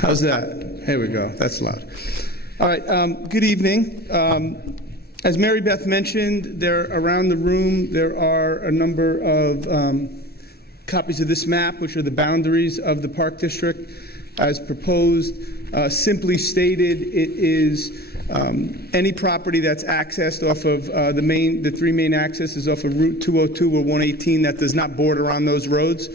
How's that? Here we go. That's loud. All right. Good evening. As Mary Beth mentioned, around the room there are a number of copies of this map, which are the boundaries of the Park District as proposed. Simply stated, it is any property that's accessed off of the three main accesses off of Route 202 or 118 that does not border on those roads.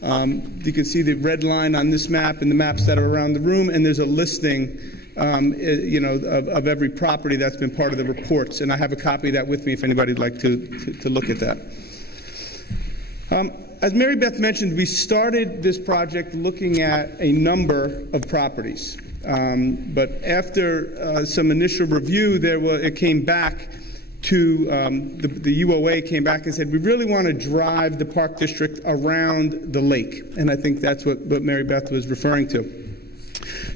You can see the red line on this map and the maps that are around the room, and there's a listing of every property that's been part of the reports. And I have a copy of that with me if anybody'd like to look at that. As Mary Beth mentioned, we started this project looking at a number of properties. But after some initial review, it came back to the UOA came back and said, we really want to drive the Park District around the lake. And I think that's what Mary Beth was referring to.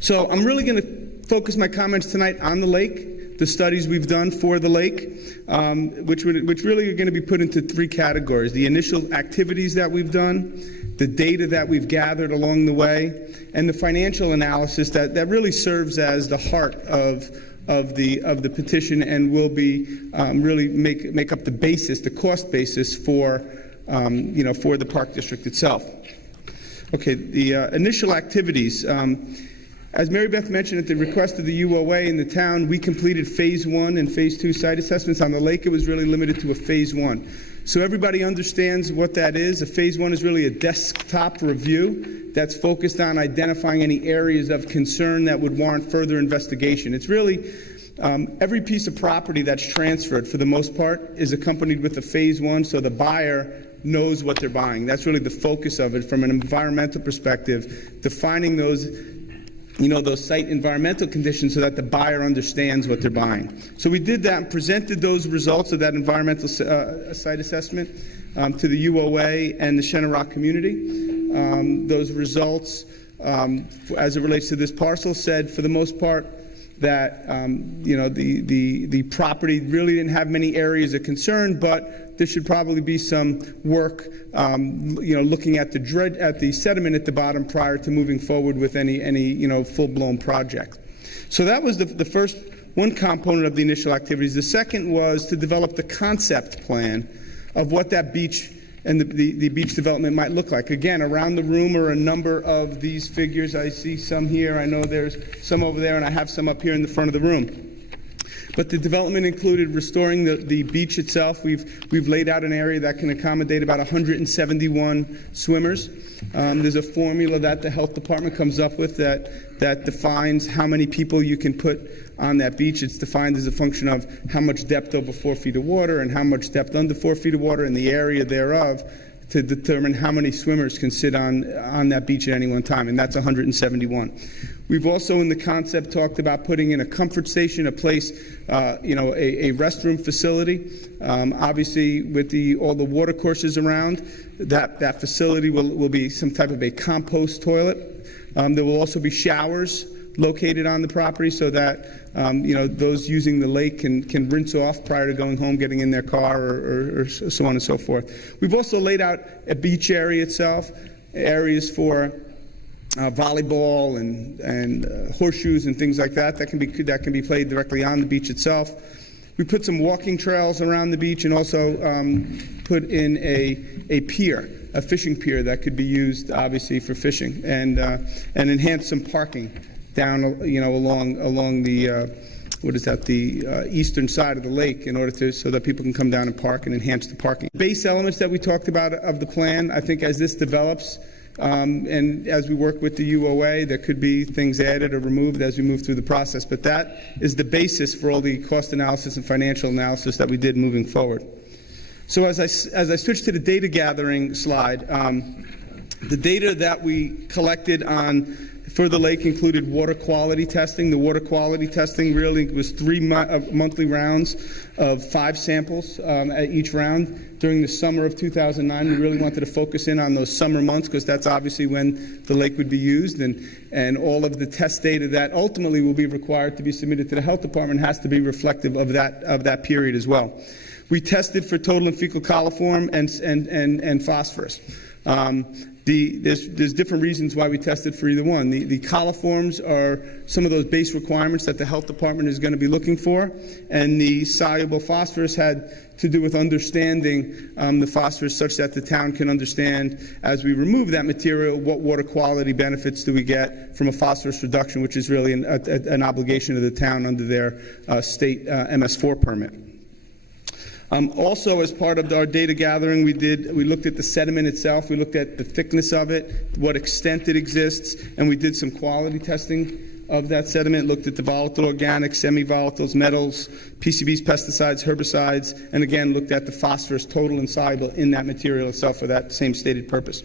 So I'm really going to focus my comments tonight on the lake, the studies we've done for the lake, which really are going to be put into three categories: the initial activities that we've done, the data that we've gathered along the way, and the financial analysis that really serves as the heart of the petition and will be really make up the basis, the cost basis for the Park District itself. Okay, the initial activities. As Mary Beth mentioned, at the request of the UOA and the town, we completed Phase 1 and Phase 2 site assessments. On the lake, it was really limited to a Phase 1. So everybody understands what that is. A Phase 1 is really a desktop review that's focused on identifying any areas of concern that would warrant further investigation. It's really every piece of property that's transferred, for the most part, is accompanied with a Phase 1, so the buyer knows what they're buying. That's really the focus of it from an environmental perspective, defining those site environmental conditions so that the buyer understands what they're buying. So we did that and presented those results of that environmental site assessment to the UOA and the Shenorock community. Those results, as it relates to this parcel, said for the most part that the property really didn't have many areas of concern, but there should probably be some work, looking at the sediment at the bottom prior to moving forward with any full-blown project. So that was the first one component of the initial activities. The second was to develop the concept plan of what that beach and the beach development might look like. Again, around the room are a number of these figures. I see some here. I know there's some over there, and I have some up here in the front of the room. But the development included restoring the beach itself. We've laid out an area that can accommodate about 171 swimmers. There's a formula that the health department comes up with that defines how many people you can put on that beach. It's defined as a function of how much depth over 4 feet of water and how much depth under 4 feet of water and the area thereof to determine how many swimmers can sit on that beach at any one time, and that's 171. We've also in the concept talked about putting in a comfort station, a place, a restroom facility. Obviously, with all the water courses around, that facility will be some type of a compost toilet. There will also be showers located on the property so that those using the lake can rinse off prior to going home, getting in their car, or so on and so forth. We've also laid out a beach area itself, areas for volleyball and horseshoes and things like that can be played directly on the beach itself. We put some walking trails around the beach and also put in a pier, a fishing pier that could be used obviously for fishing, and enhance some parking down along the the eastern side of the lake in order so that people can come down and park and enhance the parking. Base elements that we talked about of the plan, I think as this develops and as we work with the UOA, there could be things added or removed as we move through the process, but that is the basis for all the cost analysis and financial analysis that we did moving forward. So as I switch to the data gathering slide, the data that we collected for the lake included water quality testing. The water quality testing really was 3 monthly rounds of 5 samples at each round. During the summer of 2009, we really wanted to focus in on those summer months because that's obviously when the lake would be used, and all of the test data that ultimately will be required to be submitted to the health department has to be reflective of that period as well. We tested for total and fecal coliform and phosphorus. There's different reasons why we tested for either one. The coliforms are some of those base requirements that the health department is going to be looking for, and the soluble phosphorus had to do with understanding the phosphorus such that the town can understand, as we remove that material, what water quality benefits do we get from a phosphorus reduction, which is really an obligation of the town under their state MS4 permit. Also, as part of our data gathering, we looked at the sediment itself, we looked at the thickness of it, what extent it exists, and we did some quality testing of that sediment, looked at the volatile organics, semi-volatiles, metals, PCBs, pesticides, herbicides, and again, looked at the phosphorus total and soluble in that material itself for that same stated purpose.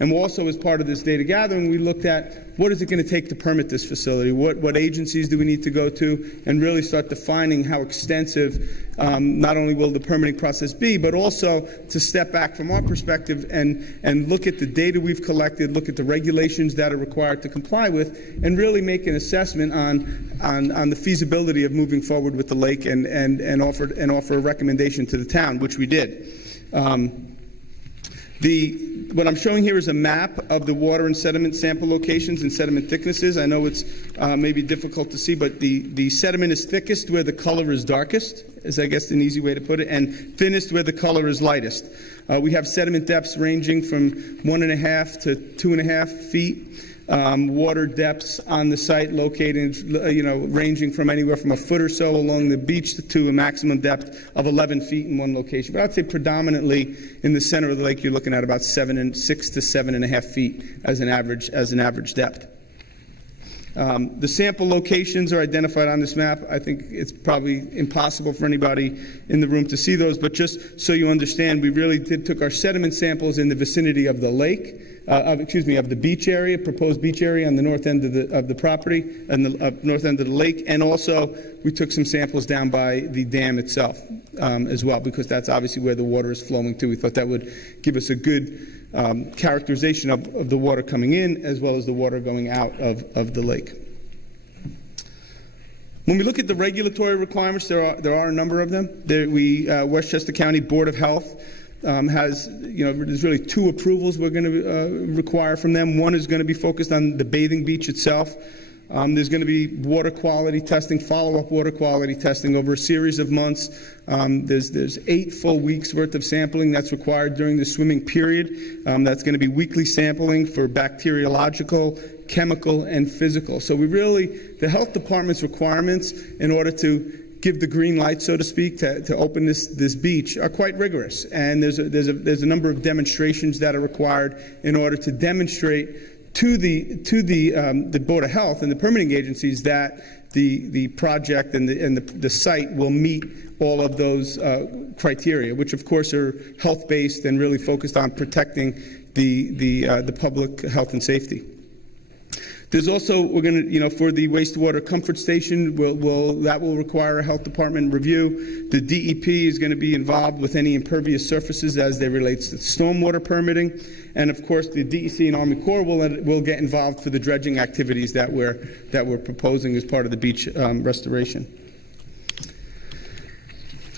And also, as part of this data gathering, we looked at what is it going to take to permit this facility, what agencies do we need to go to, and really start defining how extensive not only will the permitting process be, but also to step back from our perspective and look at the data we've collected, look at the regulations that are required to comply with, and really make an assessment on the feasibility of moving forward with the lake and offer a recommendation to the town, which we did. What I'm showing here is a map of the water and sediment sample locations and sediment thicknesses. I know it's maybe difficult to see, but the sediment is thickest where the color is darkest, is I guess an easy way to put it, and thinnest where the color is lightest. We have sediment depths ranging from 1.5 to 2.5 feet. Water depths on the site located, ranging from anywhere from a foot or so along the beach to a maximum depth of 11 feet in one location. But I'd say predominantly in the center of the lake, you're looking at about 6 to 7.5 feet as an average depth. The sample locations are identified on this map. I think it's probably impossible for anybody in the room to see those, but just so you understand, we really took our sediment samples in the vicinity of the lake, of the beach area, proposed beach area on the north end of the property, and the north end of the lake, and also we took some samples down by the dam itself as well, because that's obviously where the water is flowing to. We thought that would give us a good characterization of the water coming in as well as the water going out of the lake. When we look at the regulatory requirements, there are a number of them. Westchester County Board of Health has, there's really 2 approvals we're going to require from them. One is going to be focused on the bathing beach itself. There's going to be water quality testing, follow-up water quality testing over a series of months. There's 8 full weeks worth of sampling that's required during the swimming period. That's going to be weekly sampling for bacteriological, chemical, and physical. So the health department's requirements in order to give the green light, so to speak, to open this beach are quite rigorous. And there's a number of demonstrations that are required in order to demonstrate to the Board of Health and the permitting agencies that the project and the site will meet all of those criteria, which of course are health-based and really focused on protecting the public health and safety. There's also, we're going to, for the wastewater comfort station, that will require a health department review. The DEP is going to be involved with any impervious surfaces as they relate to stormwater permitting. And of course, the DEC and Army Corps will get involved for the dredging activities that we're proposing as part of the beach restoration.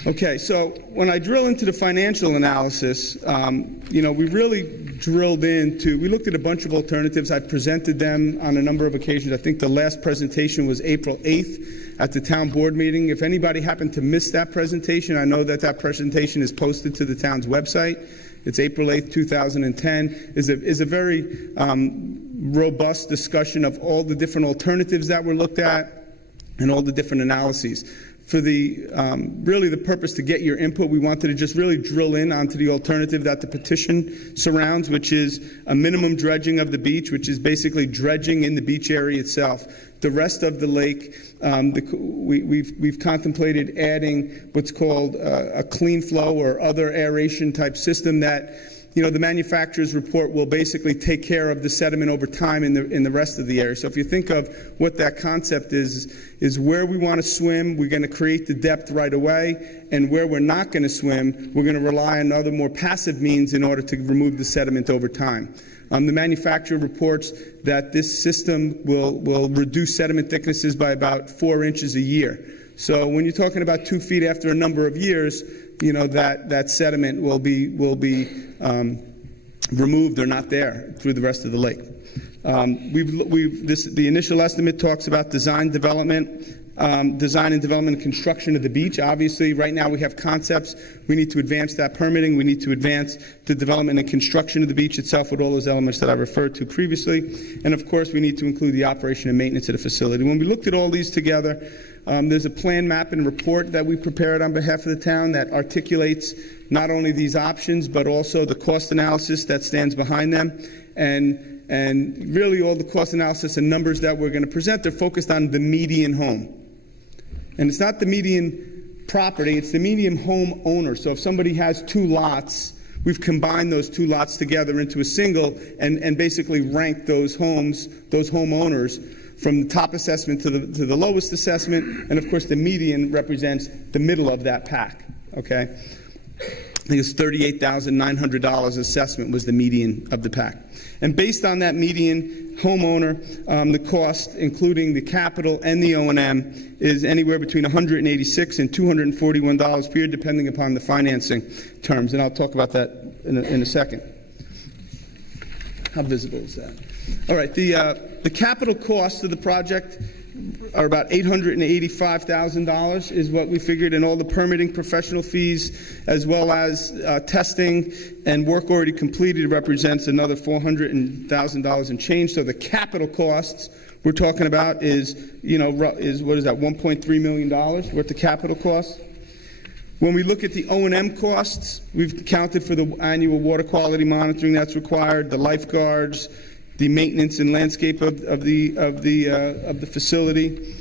Okay, so when I drill into the financial analysis, we really drilled into, we looked at a bunch of alternatives. I presented them on a number of occasions. I think the last presentation was April 8th at the town board meeting. If anybody happened to miss that presentation, I know that presentation is posted to the town's website. It's April 8th, 2010, is a very robust discussion of all the different alternatives that were looked at and all the different analyses. For really the purpose to get your input, we wanted to just really drill in onto the alternative that the petition surrounds, which is a minimum dredging of the beach, which is basically dredging in the beach area itself. The rest of the lake, we've contemplated adding what's called a clean flow or other aeration type system that, the manufacturer's report will basically take care of the sediment over time in the rest of the area. So if you think of what that concept is where we want to swim, we're going to create the depth right away, and where we're not going to swim, we're going to rely on other more passive means in order to remove the sediment over time. The manufacturer reports that this system will reduce sediment thicknesses by about 4 inches a year. So when you're talking about 2 feet after a number of years, that sediment will be removed or not there through the rest of the lake. The initial estimate talks about design and development and construction of the beach. Obviously, right now we have concepts. We need to advance that permitting. We need to advance the development and construction of the beach itself with all those elements that I referred to previously. And of course, we need to include the operation and maintenance of the facility. When we looked at all these together, there's a plan, map, and report that we prepared on behalf of the town that articulates not only these options, but also the cost analysis that stands behind them. And really all the cost analysis and numbers that we're going to present, they're focused on the median home. And it's not the median property, it's the median home owner. So if somebody has 2 lots, we've combined those 2 lots together into a single and basically ranked those homes, those homeowners, from the top assessment to the lowest assessment. And of course the median represents the middle of that pack, okay? I think it's $38,900 assessment was the median of the pack. And based on that median homeowner, the cost, including the capital and the O&M, is anywhere between $186 and $241 per year, depending upon the financing terms. And I'll talk about that in a second. How visible is that? All right, the capital cost of the project are about $885,000 is what we figured, and all the permitting, professional fees, as well as testing and work already completed represents another $400,000 and change. So the capital costs we're talking about is what is that, $1.3 million worth of capital costs. When we look at the O&M costs, we've accounted for the annual water quality monitoring that's required, the lifeguards, the maintenance and landscape of the facility,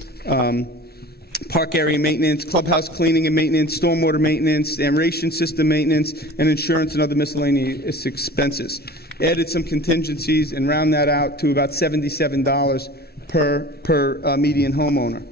park area maintenance, clubhouse cleaning and maintenance, stormwater maintenance, aeration system maintenance, and insurance and other miscellaneous expenses. Added some contingencies and round that out to about $77 per median homeowner.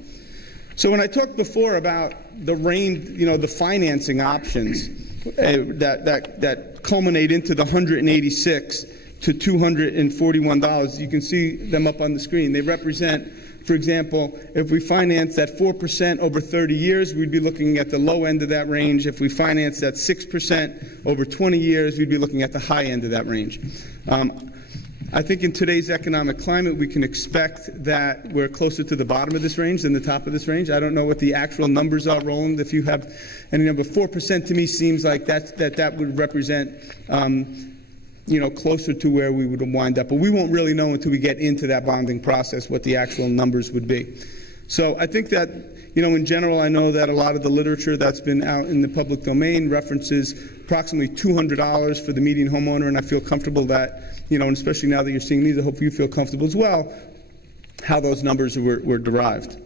So when I talked before about the range, the financing options that culminate into the $186 to $241. You can see them up on the screen. They represent, for example, if we finance at 4% over 30 years, we'd be looking at the low end of that range. If we finance at 6% over 20 years, we'd be looking at the high end of that range. I think in today's economic climate, we can expect that we're closer to the bottom of this range than the top of this range. I don't know what the actual numbers are, Roland. If you have any number, 4% to me seems like that would represent closer to where we would wind up. But we won't really know until we get into that bonding process what the actual numbers would be. So I think that, in general, I know that a lot of the literature that's been out in the public domain references approximately $200 for the median homeowner, and I feel comfortable that, and especially now that you're seeing these, I hope you feel comfortable as well, how those numbers were derived.